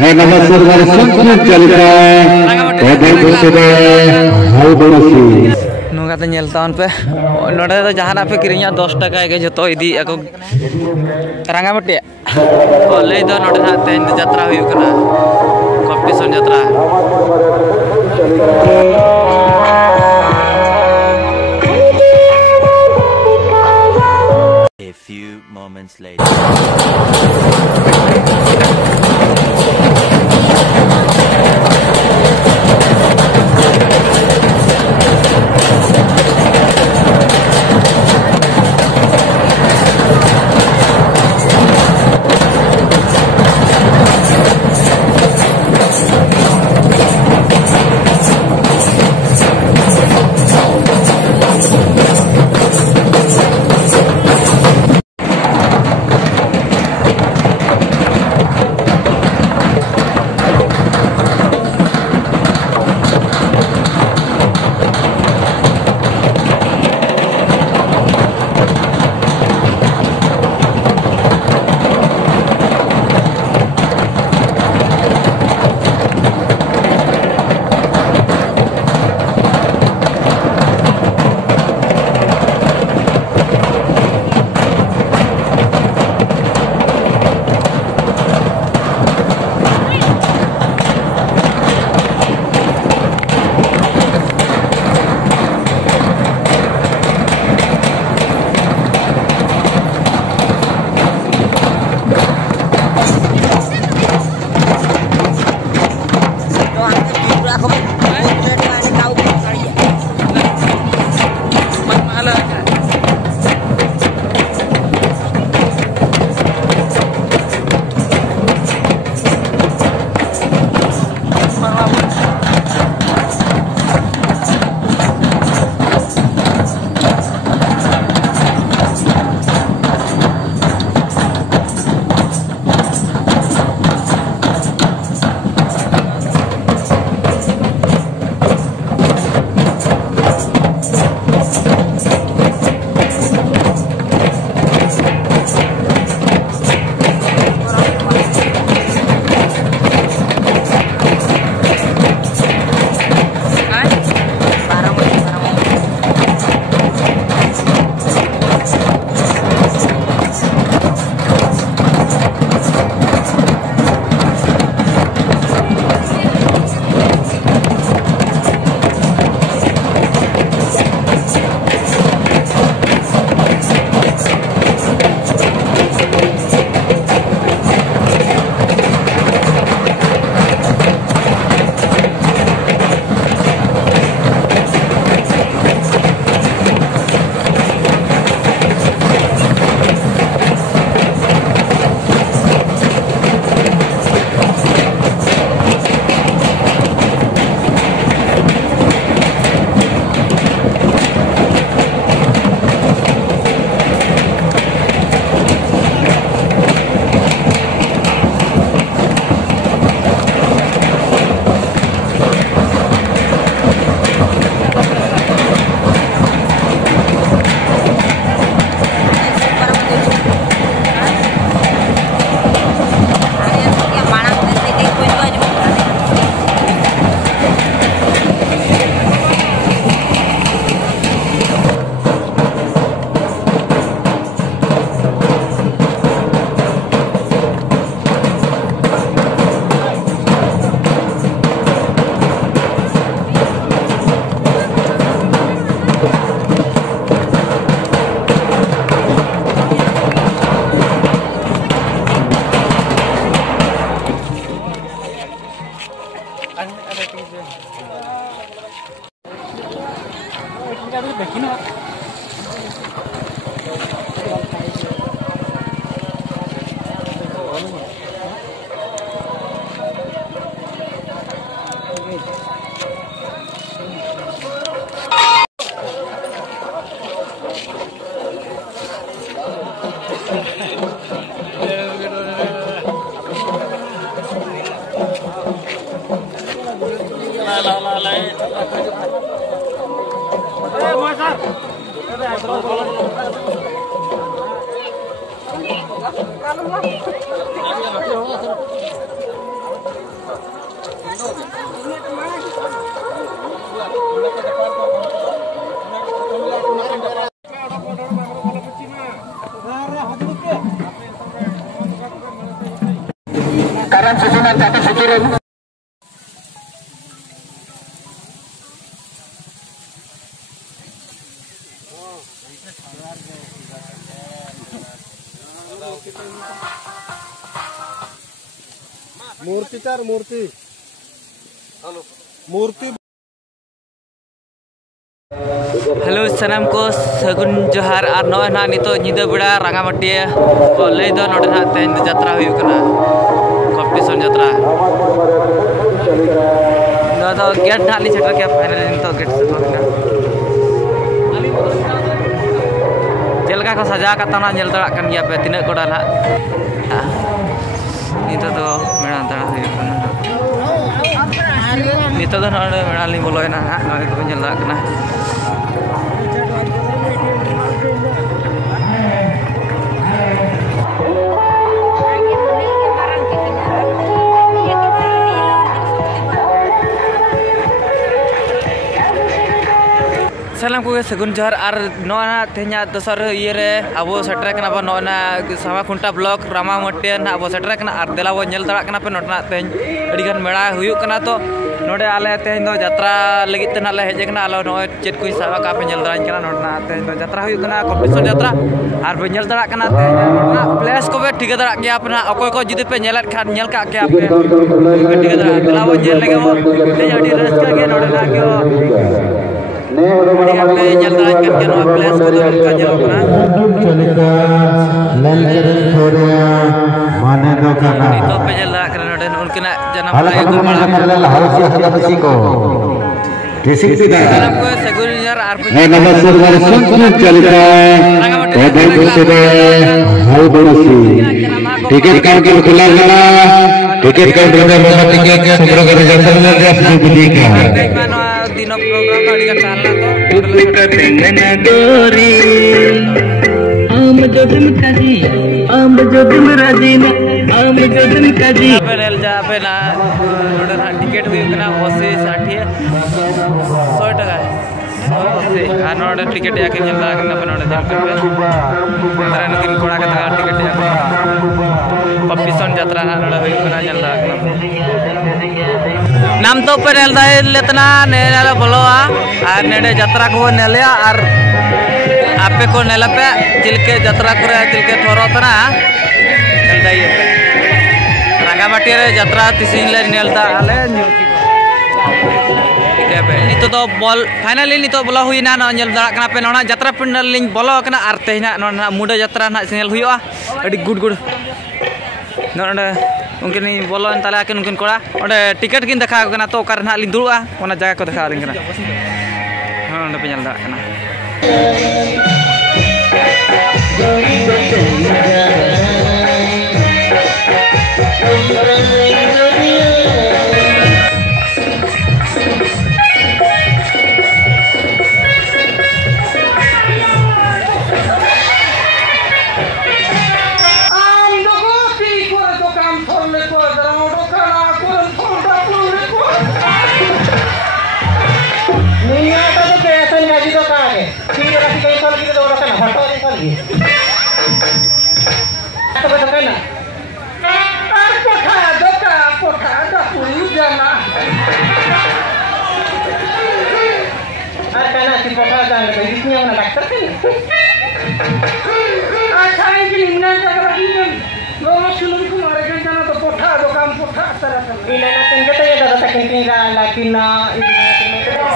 nomor surga suntuk jalika kodai bersede hal berusi nunggu kata nyel tahun pe noda itu jahan apa kirinya 10 taka ke joto idi aku rangga mati ya oleh itu noda hati ini jatra huyu kena kompetisi jatra A few moments later. dan susunan catat sekirim. मूर्ति चार मूर्ति मूर्ति hello सनम को सगुन जोहार और नॉय ना नितो निदा बड़ा रंगामाटिया को लई दो नोडे ना तेन यात्रा हुई कना कॉम्पिटिशन यात्रा नो तो गेट ढाली सेटर के फाइनल नितो गेट से ना जेलका को सजा का तना नेल दड़ा कन गया पे तिना कोडा ना नितो तो मेरा दड़ा हुई कना नितो तो नोडे मेरा लिंग बोलोय ना नोय को नेल दड़ा कना सलाम को सगुन जोहार और नोना तेना दसर ये अब सेटर कना नोना सामा खुंटा ब्लॉक रामामटिया अब सेटर कना और देला वो नेल दड़ा कना पे नोटना तेन अड़ीगान मेड़ा हुयुक कना तो नोडे आले तेन दो यात्रा लगित तेना ले हेजे कना आलो नो चेत कुछ सावा का पे नेल दड़ाइन कना नोटना तेन दो यात्रा हुयुक कना कॉम्पिटिशन यात्रा और पे नेल दड़ा कना तेन प्लेस को बे ठीक दड़ा गया अपना अकोय को जुदी पे नेलत खान नेल का के पे ठीक दड़ा देला वो नेल लगे वो तेन अड़ी रस्का के नोडे ना के टिकट काउंटर खुला टिकट काउंटर में टिकट संग्रह करे जाता है दिनों प्रोग्राम का अड़ीगा चालना तो पेल जा पे ना टिकट हुई कना 80 60 100 टका और नोडे टिकट या के जला कना पे नोडे जल पे अंदर दिन कोड़ा का टिकट या कॉम्पिटिशन यात्रा ना नोडे हुई कना जला नाम तो पे नेल दाय लेतना नेला बोलोआ और नेडे यात्रा को नेलया और आपे को नेला पे चिलके यात्रा करे चिलके थोरोतना नेल दाय पे रंगामाटी रे यात्रा तिसिन ले नेलता आले पे नितो तो बॉल फाइनली नितो बोला हुईना न नेल दड़ा कना पे नोना यात्रा पिंडल लिंग बोलो कना और तेना नोना मुडा यात्रा ना सेल हुईआ अडी गुड नोना उनकिन बोलो ताले आकिन उनकिन कोड़ा ओडे टिकट किन देखा कना तो ओकर ना लिंग दुआ ओना जगह को देखा लिंग कना हां ओडे पे नेल दड़ा कना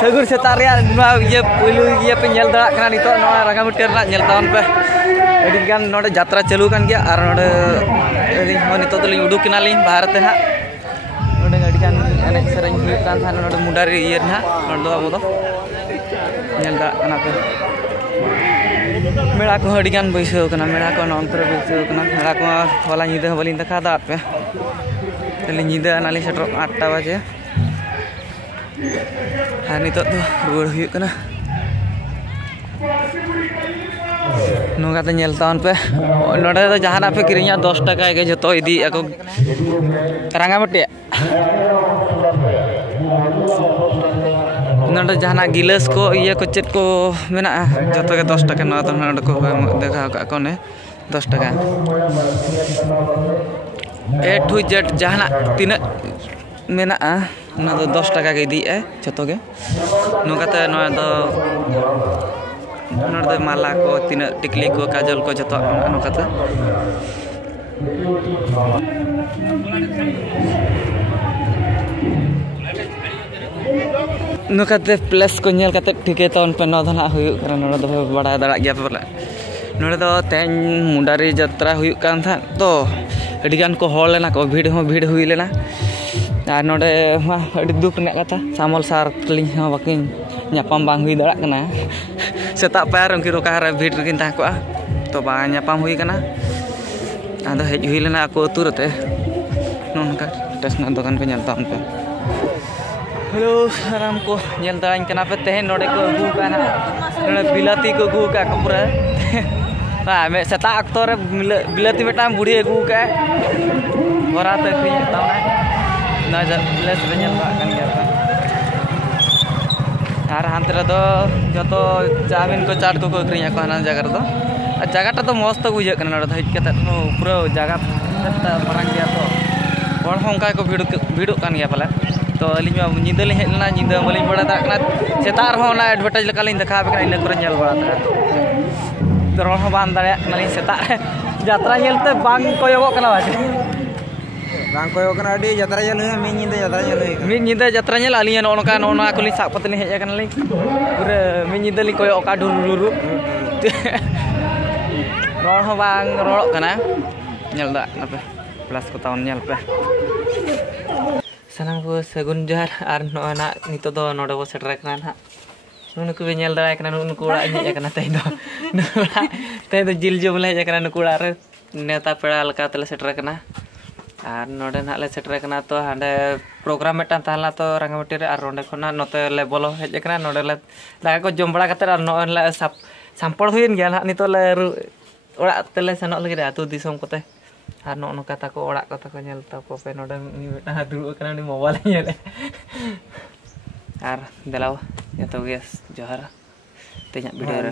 सगुर सेतारिया ये पुलु ये पे नेल दड़ा कना नितो नोना रंगामाटी रा नेल तावन पे अडी गान नोडे यात्रा चालू कान गया और नोडे अडी हो नितो तो लिंग उडुक किना लिंग भारत ते ना नोडे अडी गान एने सेरेंग हुई कान थान नोडे मुडारी ये ना नोडे अब दो नेल दड़ा कना पे मेड़ा को अडी गान बैसो कना मेड़ा को नंतर बैसो कना मेड़ा को होला निदे बलिन देखा दा पे तले निदे नाली सेटर 8टा बजे हाँ नितो तो रुआड़ हुई कना नोगाते नेल तावन पे नोडे तो जहाना पे किरिया 10 टका के जतो इदी ako रंगामाटी नोडे जहाना गिलास को ये को चेत को मेना जतो के 10 टका नोडे को देखा का कोने 10 टका A to Z jahana tina mena na do 10 taka ge di joto ge no kata no do norde mala ko tina tikli ko kajol ko joto no kata no kata plus ko nyel kata tiketon pe no dana huyuk kana no do bada dara gya pala no do ten mundari jatra huyuk kan tha to adigan ko hol lena ko bhid hui lena ar node ma adi duk nek kata samol sar kling ha bakin nyapam bang hui dara kana setak par kiro kara bhid kin ta ko to ba nyapam hui kana ado hej hui lena ko turute non ka tes na dokan ko nyal tam pe halo aram ko nyel dain kana pe tehen node ko gu kana node bilati ko gu ka kapura ha me setak aktor bilati betam budi gu ka ora te kri taw na na les nyel ba kan ya ar hantra do joto chamin ko chaat ko kri ko hanan jaga do jaga ta to mast bujhe kana node hej kata no pura jaga parang dia to hor hongkai ko biduk kan ya pala to alin ma nyinda le helna nyinda malin bada ta kana setar ho na advertise lekalin dekha be kana ina kore nyel bada ta dorong ho ban dare malin setar jatra nyelte bang koyok kana ba bang koyok kana adi jatra nyel min nyinda jatra nyel alin no ka no na kulin sak patli hej kana lin pura min nyinda li koyok ka dulu rol ho bang rolok kana nyel da apa plus ko taun nyel pe sanam ko sagun jar ar no na nito do nodo bo setrek na ha nun ko nyel dai kana nun ko ora nyi kana tay do jil jo bole kana nun ko ora neta peda leka tele setrek na ar node na le setrek na to hande program metan tala to rangamati re ar onde khona note le bolo hej kana node le daga ko jom bada kate ar no le sampol huin gya na nito le ora tele senok lagi atu disom kote ar no kata ko ora kata ko nyel ta ko pe node ni beta dulu kana ni mobile nyel ar delaw ya to guys johar tanya video re